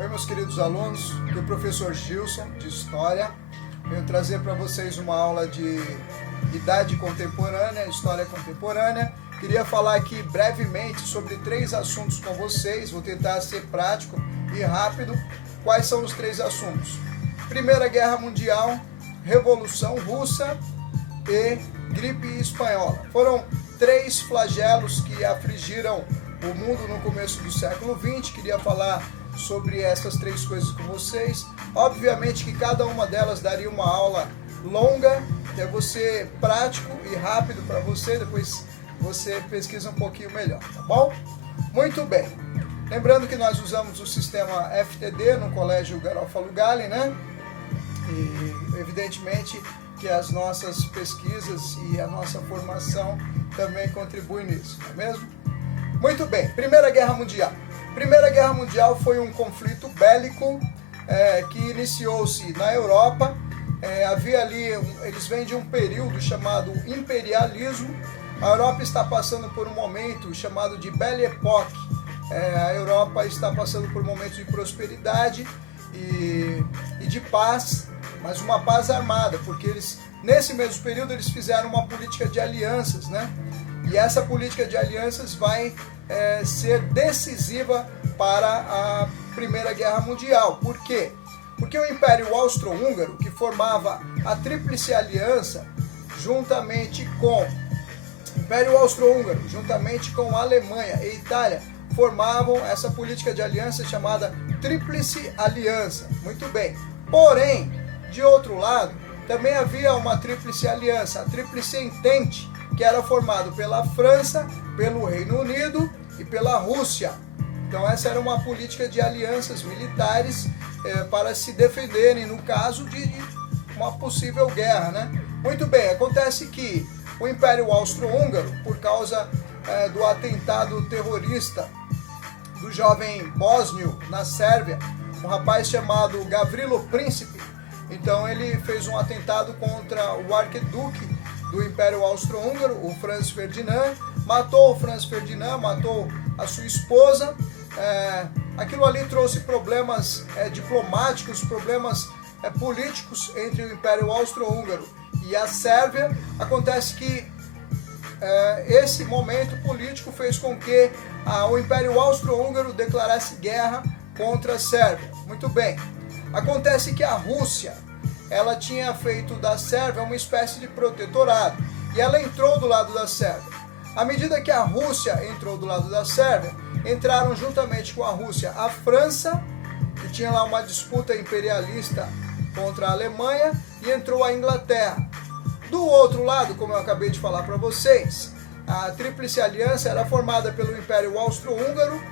Oi, meus queridos alunos, aqui é o professor Gilson, de História. Venho trazer para vocês uma aula de Idade Contemporânea, História Contemporânea. Queria falar aqui brevemente sobre 3 assuntos com vocês, vou tentar ser prático e rápido. Quais são os 3 assuntos? Primeira Guerra Mundial, Revolução Russa e gripe espanhola. Foram 3 flagelos que afligiram o mundo no começo do século XX. Queria falar sobre essas 3 coisas com vocês. Obviamente que cada uma delas daria uma aula longa, que vou ser prático e rápido para você, depois você pesquisa um pouquinho melhor, tá bom? Muito bem. Lembrando que nós usamos o sistema FTD no Colégio Garofalo Gale, né? E evidentemente que as nossas pesquisas e a nossa formação também contribuem nisso, não é mesmo? Muito bem, Primeira Guerra Mundial. Primeira Guerra Mundial foi um conflito bélico que iniciou-se na Europa. Havia ali, eles vêm de um período chamado imperialismo. A Europa está passando por um momento chamado de Belle Époque. A Europa está passando por um momento de prosperidade e de paz, mas uma paz armada, porque eles, nesse mesmo período, eles fizeram uma política de alianças, né? E essa política de alianças vai ser decisiva para a Primeira Guerra Mundial. Por quê? Porque o Império Austro-Húngaro, que formava a Tríplice Aliança, juntamente com o Império Austro-Húngaro, juntamente com a Alemanha e Itália, formavam essa política de aliança chamada Tríplice Aliança. Muito bem. Porém, de outro lado, também havia uma Tríplice Aliança, a Tríplice Entente, que era formado pela França, pelo Reino Unido e pela Rússia. Então essa era uma política de alianças militares para se defenderem no caso de uma possível guerra, né? Muito bem, acontece que o Império Austro-Húngaro, por causa do atentado terrorista do jovem bósnio na Sérvia, um rapaz chamado Gavrilo Princip, então ele fez um atentado contra o arquiduque do Império Austro-Húngaro, o Franz Ferdinand, matou o Franz Ferdinand, matou a sua esposa. Aquilo ali trouxe problemas diplomáticos, problemas políticos entre o Império Austro-Húngaro e a Sérvia. Acontece que esse momento político fez com que o Império Austro-Húngaro declarasse guerra contra a Sérvia. Muito bem. Acontece que a Rússia, ela tinha feito da Sérvia uma espécie de protetorado e ela entrou do lado da Sérvia. À medida que a Rússia entrou do lado da Sérvia, entraram juntamente com a Rússia a França, que tinha lá uma disputa imperialista contra a Alemanha, e entrou a Inglaterra. Do outro lado, como eu acabei de falar para vocês, a Tríplice Aliança era formada pelo Império Austro-Húngaro,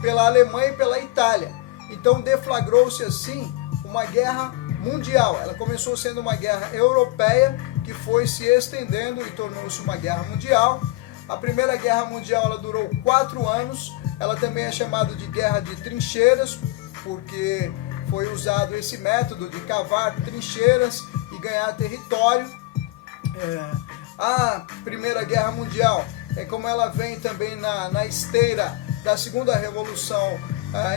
pela Alemanha e pela Itália. Então deflagrou-se assim uma guerra mundial. Ela começou sendo uma guerra europeia que foi se estendendo e tornou-se uma guerra mundial. A Primeira Guerra Mundial ela durou 4 anos. Ela também é chamada de Guerra de Trincheiras, porque foi usado esse método de cavar trincheiras e ganhar território. A Primeira Guerra Mundial como ela vem também na esteira da Segunda Revolução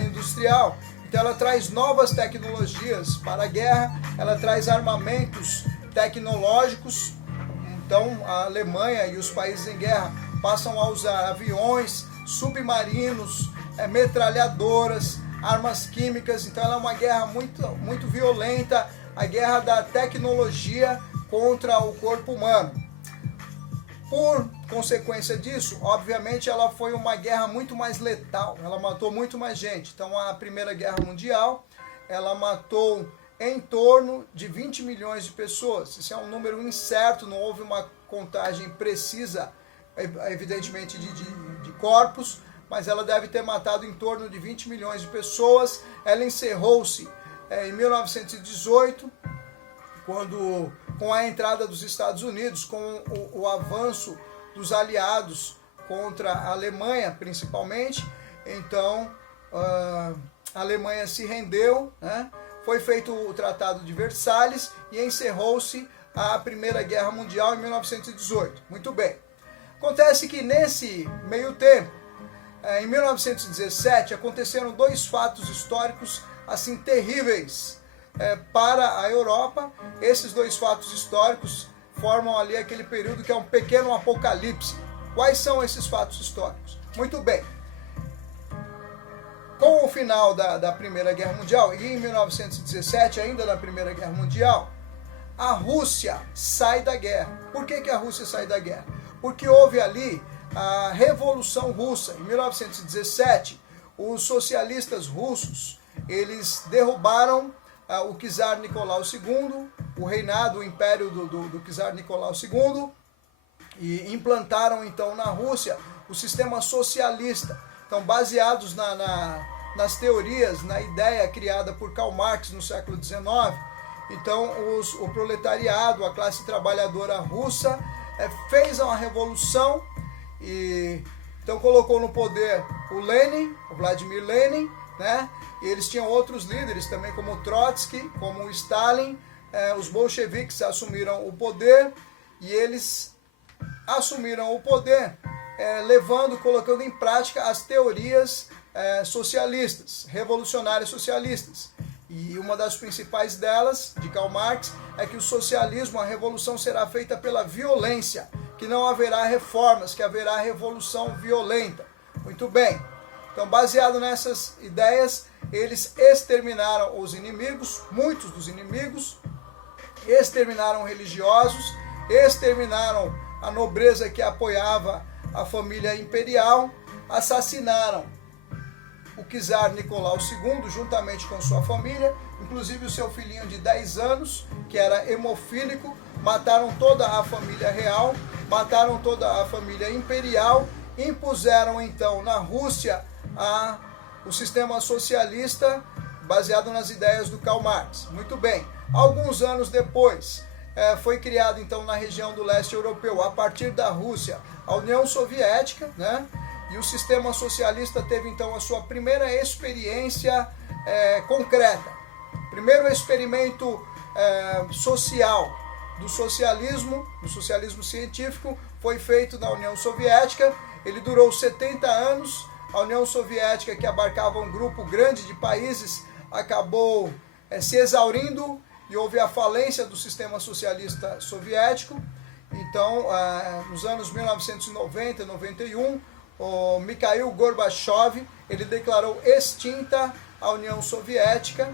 Industrial. Então ela traz novas tecnologias para a guerra, ela traz armamentos tecnológicos. Então a Alemanha e os países em guerra passam a usar aviões, submarinos, metralhadoras, armas químicas. Então ela é uma guerra muito violenta, a guerra da tecnologia contra o corpo humano. Por consequência disso, obviamente, ela foi uma guerra muito mais letal, ela matou muito mais gente. Então, a Primeira Guerra Mundial, ela matou em torno de 20 milhões de pessoas. Isso é um número incerto, não houve uma contagem precisa, evidentemente, de corpos, mas ela deve ter matado em torno de 20 milhões de pessoas. Ela encerrou-se em 1918, com a entrada dos Estados Unidos, com o avanço dos aliados contra a Alemanha, principalmente. Então, a Alemanha se rendeu, né? Foi feito o Tratado de Versalhes e encerrou-se a Primeira Guerra Mundial em 1918. Muito bem. Acontece que nesse meio tempo, Em 1917 aconteceram dois fatos históricos assim terríveis para a Europa. Esses dois fatos históricos formam ali aquele período que é um pequeno apocalipse. Quais são esses fatos históricos? Muito bem. Com o final da Primeira Guerra Mundial, e em 1917, ainda na Primeira Guerra Mundial, a Rússia sai da guerra. Por que a Rússia sai da guerra? Porque houve ali a Revolução Russa. Em 1917, os socialistas russos, eles derrubaram o czar Nicolau II, o reinado, o império do czar Nicolau II, e implantaram então na Rússia o sistema socialista. Então, baseados nas teorias, na ideia criada por Karl Marx no século XIX, então o proletariado, a classe trabalhadora russa, fez uma revolução e então colocou no poder o Lenin, o Vladimir Lenin, né? E eles tinham outros líderes também, como o Trotsky, como o Stalin. Os bolcheviques assumiram o poder e eles assumiram o poder colocando em prática as teorias socialistas, revolucionárias socialistas. E uma das principais delas, de Karl Marx, é que o socialismo, a revolução será feita pela violência, que não haverá reformas, que haverá revolução violenta. Muito bem. Então, baseado nessas ideias, eles exterminaram os inimigos, muitos dos inimigos, exterminaram religiosos, exterminaram a nobreza que apoiava a família imperial, assassinaram o czar Nicolau II juntamente com sua família, inclusive o seu filhinho de 10 anos, que era hemofílico, mataram toda a família real, mataram toda a família imperial, impuseram então na Rússia o sistema socialista baseado nas ideias do Karl Marx. Muito bem, alguns anos depois foi criado então na região do leste europeu, a partir da Rússia, a União Soviética, né? E o sistema socialista teve então a sua primeira experiência concreta. Primeiro experimento social do socialismo científico, foi feito na União Soviética. Ele durou 70 anos. A União Soviética, que abarcava um grupo grande de países, acabou se exaurindo e houve a falência do sistema socialista soviético. Então, nos anos 1990 e 91, o Mikhail Gorbachev, ele declarou extinta a União Soviética.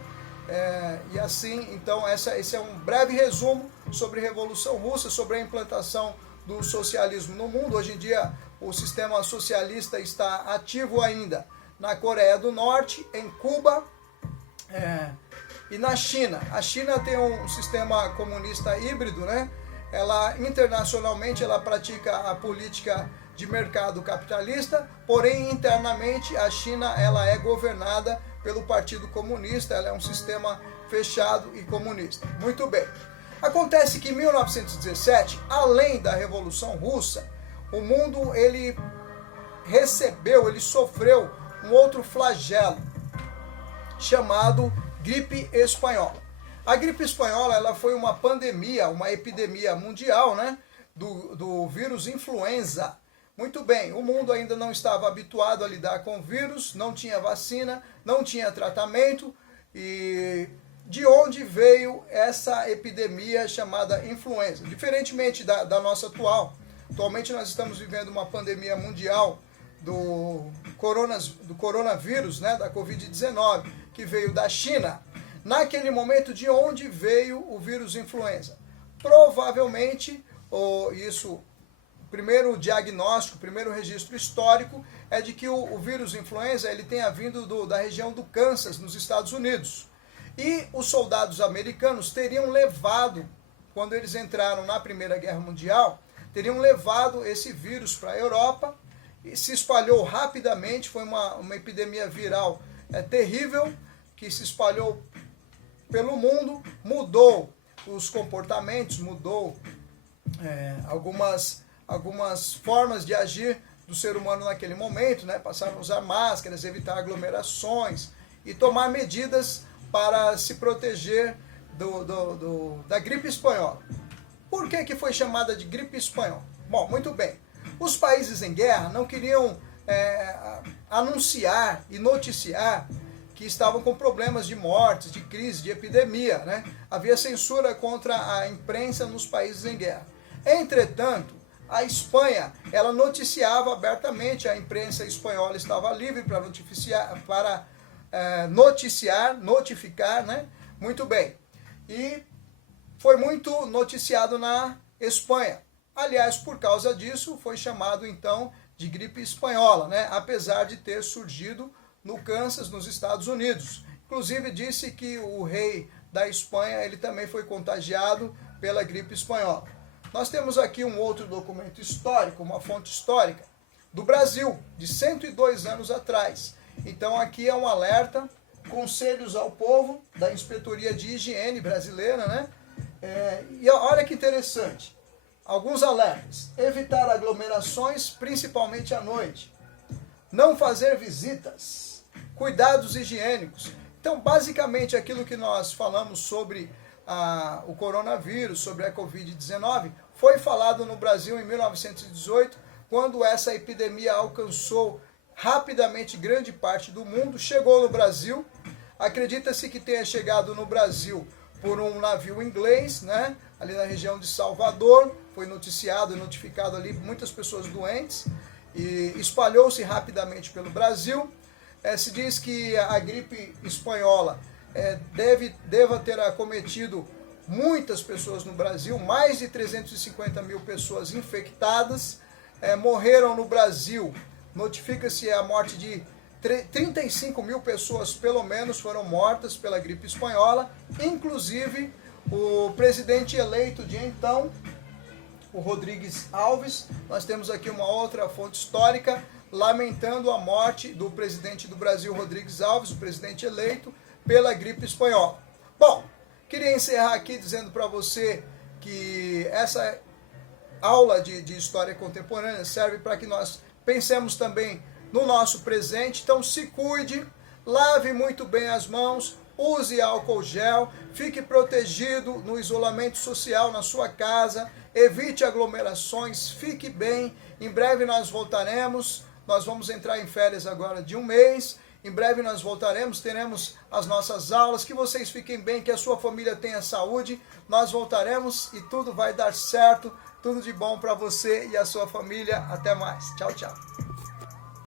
E assim, então, esse é um breve resumo sobre a Revolução Russa, sobre a implantação do socialismo no mundo. Hoje em dia, o sistema socialista está ativo ainda na Coreia do Norte, em Cuba e na China. A China tem um sistema comunista híbrido, né? Ela internacionalmente ela pratica a política de mercado capitalista, porém internamente a China ela é governada pelo Partido Comunista, ela é um sistema fechado e comunista. Muito bem. Acontece que em 1917, além da Revolução Russa, o mundo ele sofreu um outro flagelo chamado gripe espanhola. A gripe espanhola ela foi uma pandemia, uma epidemia mundial, né, do vírus influenza. Muito bem, o mundo ainda não estava habituado a lidar com o vírus, não tinha vacina, não tinha tratamento. E de onde veio essa epidemia chamada influenza? Diferentemente da nossa atual, atualmente nós estamos vivendo uma pandemia mundial do coronavírus, né, da Covid-19, que veio da China. Naquele momento, de onde veio o vírus influenza? Provavelmente, o primeiro diagnóstico, o primeiro registro histórico é de que o vírus influenza ele tenha vindo da região do Kansas, nos Estados Unidos. E os soldados americanos teriam levado, quando eles entraram na Primeira Guerra Mundial, teriam levado esse vírus para a Europa e se espalhou rapidamente. Foi uma epidemia viral terrível que se espalhou pelo mundo, mudou os comportamentos, mudou algumas formas de agir do ser humano naquele momento, né? Passaram a usar máscaras, evitar aglomerações e tomar medidas para se proteger da gripe espanhola. Por que foi chamada de gripe espanhola? Bom, muito bem. Os países em guerra não queriam anunciar e noticiar que estavam com problemas de mortes, de crise, de epidemia, né? Havia censura contra a imprensa nos países em guerra. Entretanto, a Espanha, ela noticiava abertamente, a imprensa espanhola estava livre para notificar, né? Muito bem. E foi muito noticiado na Espanha. Aliás, por causa disso, foi chamado então de gripe espanhola, né? Apesar de ter surgido no Kansas, nos Estados Unidos. Inclusive disse que o rei da Espanha, ele também foi contagiado pela gripe espanhola. Nós temos aqui um outro documento histórico, uma fonte histórica, do Brasil, de 102 anos atrás. Então aqui é um alerta, conselhos ao povo, da Inspetoria de Higiene brasileira, né? E olha que interessante, alguns alertas: evitar aglomerações, principalmente à noite, não fazer visitas, cuidados higiênicos. Então, basicamente, aquilo que nós falamos sobre o coronavírus, sobre a Covid-19, foi falado no Brasil em 1918, quando essa epidemia alcançou rapidamente grande parte do mundo, chegou no Brasil. Acredita-se que tenha chegado no Brasil por um navio inglês, né, ali na região de Salvador. Foi noticiado e notificado ali muitas pessoas doentes, e espalhou-se rapidamente pelo Brasil. Se diz que a gripe espanhola deva ter acometido muitas pessoas no Brasil, mais de 350 mil pessoas infectadas. Morreram no Brasil, notifica-se a morte de 35 mil pessoas, pelo menos, foram mortas pela gripe espanhola, inclusive o presidente eleito de então, o Rodrigues Alves. Nós temos aqui uma outra fonte histórica lamentando a morte do presidente do Brasil, Rodrigues Alves, o presidente eleito, pela gripe espanhola. Bom, queria encerrar aqui dizendo para você que essa aula de história contemporânea serve para que nós pensemos também no nosso presente. Então se cuide, lave muito bem as mãos, use álcool gel, fique protegido no isolamento social na sua casa, evite aglomerações, fique bem. Em breve nós voltaremos, nós vamos entrar em férias agora de um mês, em breve nós voltaremos, teremos as nossas aulas, que vocês fiquem bem, que a sua família tenha saúde, nós voltaremos e tudo vai dar certo, tudo de bom para você e a sua família. Até mais, tchau, tchau.